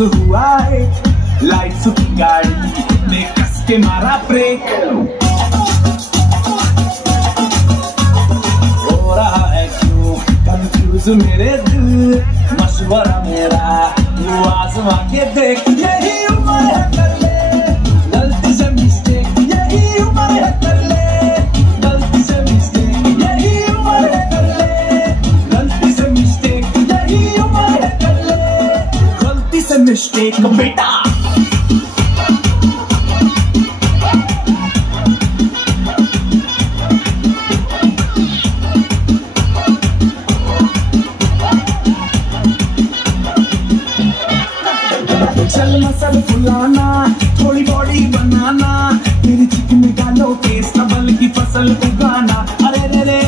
हुआ है, लाइट्स की गाड़ी ने कस के मारा ब्रेक। हो रहा है क्यों कंफ्यूज मेरे दिल, मशवरा मेरा तू आजमा के देख। यही उम्र है कर ले गलती से मिस्टेक, यही उम्र है कर ले गलती से मिस्टेक, यही उम्र है कर ले गलती से मिस्टेक, यही उम्र है कर ले गलती से मिस्टेक बेटा। चल मसल फुलाना, थोड़ी बॉडी बनाना, तेरी चिकन गालों के सबल की फसल उगाना। अरे रे रे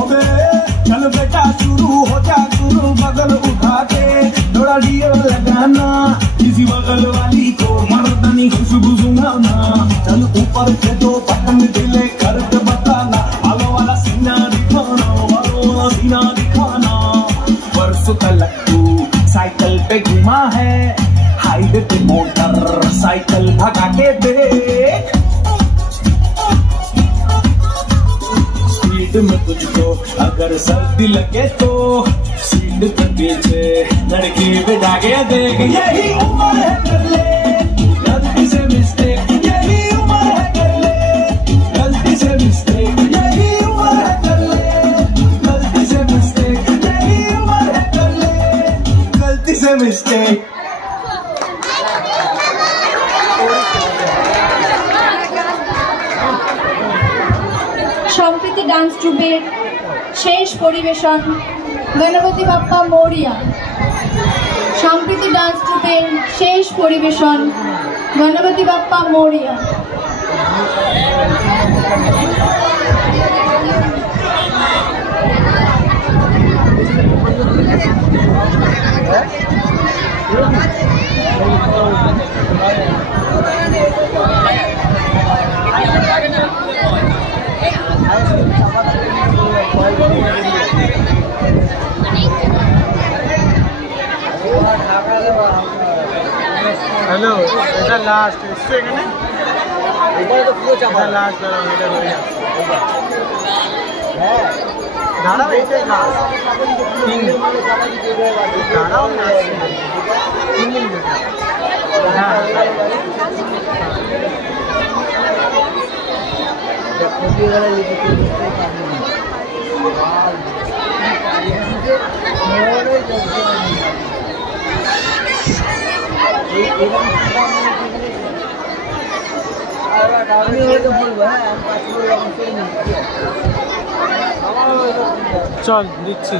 ओबे चल बेटा शुरू हो जा शुरू, बगल उठा के थोड़ा डीओ लगाना, किसी बगल वाली को मर्दानी खुशबू सुंघाना। चल ऊपर से दो बटन दिले करके बताना, वालों वाला सीना दिखाना, वालों वाला सीना दिखाना। परसों तक तू साइकिल पे घुमा है, हाईवे पे मोटर साइकिल भगा के देख। स्पीड में तुझको अगर सर्दी लगे तो सीट के पीछे लड़की बिठा के देख। यही उम्र है कर ले गलती से मिस्टेक, यही उम्र है कर ले गलती से मिस्टेक, यही उम्र है कर ले गलती से मिस्टेक, यही उम्र है कर ले गलती से मिस्टेक। সম্প্রীতি ডান্স ট্রুপের শেষ পরিবেশন গণপতি বাপ্পা মৌরিয়া। সম্প্রীতি ডান্স ট্রুপের শেষ পরিবেশন গণপতি বাপ্পা মৌরিয়া। हेलो এটা লাস্ট এসছে এখানে এবারে তো পুরো চাপা লাস্ট দাঁড়াও এটা ধরে যাও হ্যাঁ দাঁড়াও এইটাই লাস্ট তিন দাঁড়াও না 3 মিনিট হ্যাঁ কপি वाला लिख के चल दिच्छी।